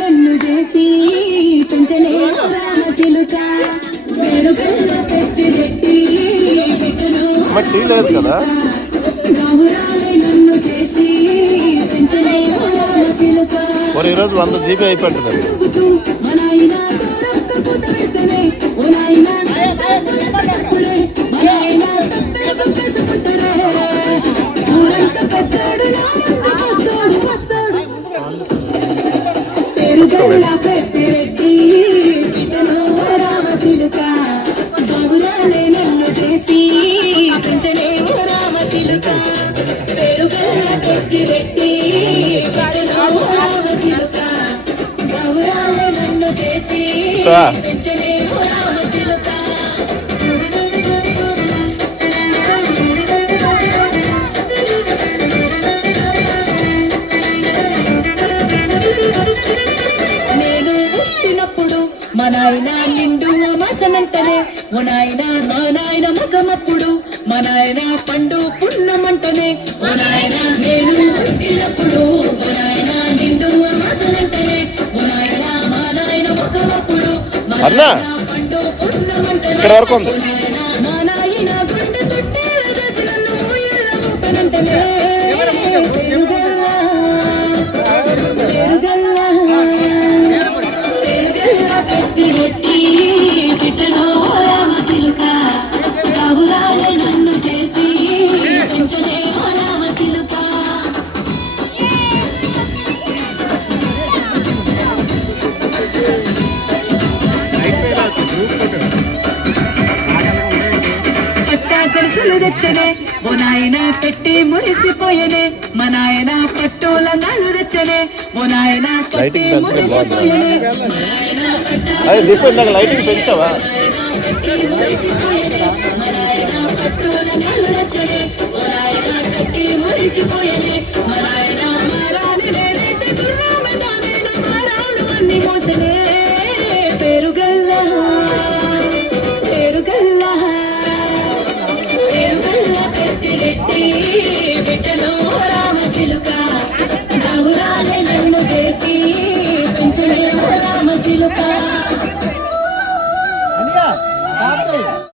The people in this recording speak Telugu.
నన్ను చేసి పెంచలే రామచిలుక వేడుకల్ల పెట్టి పెట్టి లేదు కదా గౌరాలే నన్ను చేసి పెంచలే రామచిలుక ఈరోజు 100 GB అయిపోతుంది. రామచిలుక గౌరాలే నన్ను చేసి పెంచలే రామచిలుక పేరుగల్ల పెట్టి పెట్టి రామచిలుక గౌరాలే నన్ను చేసి పెంచలే రామచిలుక. మా నాయన నిండు అమాసనంటనే ఓ నాయన మా నాయన మగమప్పుడు మా నాయన పండు పున్నమంటనే ఓ నాయన నేను పుట్టినప్పుడు మా నాయన నిండు అమాసనంటనే ఓ నాయన మా నాయన మగమప్పుడు మా నాయన పండు పున్నమంటనే మా నాయన గుండె తొట్టి రసలను ఎల్లముపనంటనే నన్ను చేసి పెంచలే రామచిలుక. పట్టా కొలుసులు తెచ్చనే ఓ నాయన పెట్టి మురిసిపోయనే మా నాయన పట్టుల నాలు తెచ్చనే ఓ నాయన పెట్టి మురిసిపోయనే లైటింగ్ పెంచావా పట్టుల నాలు తెచ్చనే ఓ నాయన పెట్టి మురిసిపోయనే